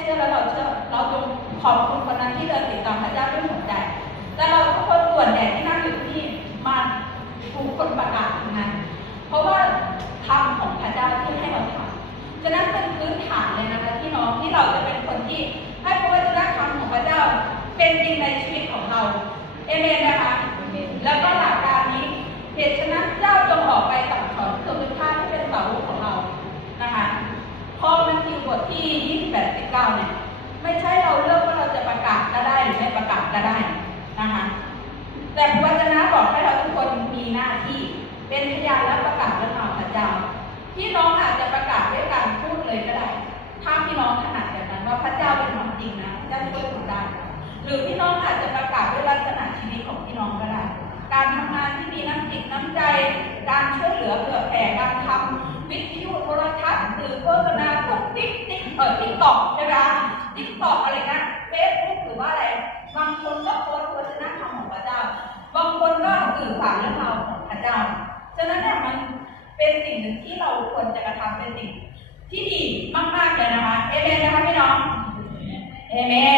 เชื่อแล้วเราเชื่อเราจงขอบคุณคนนั้นที่เดินติดตามพระเจ้าด้วยหัวใจแต่เราทุกคนส่วนใหญ่ที่นั่งอยู่ที่มาถูกคนประกาศทั้งนั้น เพราะว่าธรรมของพระเจ้าที่ให้เราทำฉะนั้นเป็นพื้นฐานเลยนะคะที่น้องที่เราจะเป็นคนที่ให้พระวจนะธรรมของพระเจ้าเป็นจริงในชีวิตของเราเอเมนนะคะแล้วก็หลักการนี้เหตุฉะนั้นเจ้าจงออกไปสั่งสอนคือเป็นท่าที่เป็นสาวกของเรา นะคะข้อมันที่บทที่ 28 19เนี่ยไม่ใช่เราเลือกว่าเราจะประกาศก็ได้หรือไม่ประกาศก็ได้นะคะแต่พระวจนะบอกให้เราทุกคนมีหน้าที่ เป็นพยานและประกาศเรื่องราวพระเจ้าพี่น้องอาจจะประกาศด้วยการพูดเลยก็ได้ ถ้าพี่น้องถนัดแบบนั้นว่าพระเจ้าเป็นของจริงนะพระเจ้าช่วยคุณได้หรือพี่น้องอาจจะประกาศด้วยลักษณะชีวิตของพี่น้องก็ได้ การทำงานที่มีน้ำจิตน้ำใจ การช่วยเหลือเผื่อแผ่การทำวิทยุโทรทัศน์หรือโฆษณา เออติ๊กตอกใช่ไหมคะติ๊กตอกอะไรนะเฟซบุ๊กหรือว่าอะไร บางคนก็โพสต์วัฒนธรรมของพระเจ้า บางคนก็สื่อสารเรื่องราวของพระเจ้า ฉะนั้นเนี่ยมันเป็นสิ่งหนึ่งที่เราควรจะกระทำเป็นสิ่งที่ดีมากๆเลยนะคะ เอเมนนะคะพี่น้อง เอเมน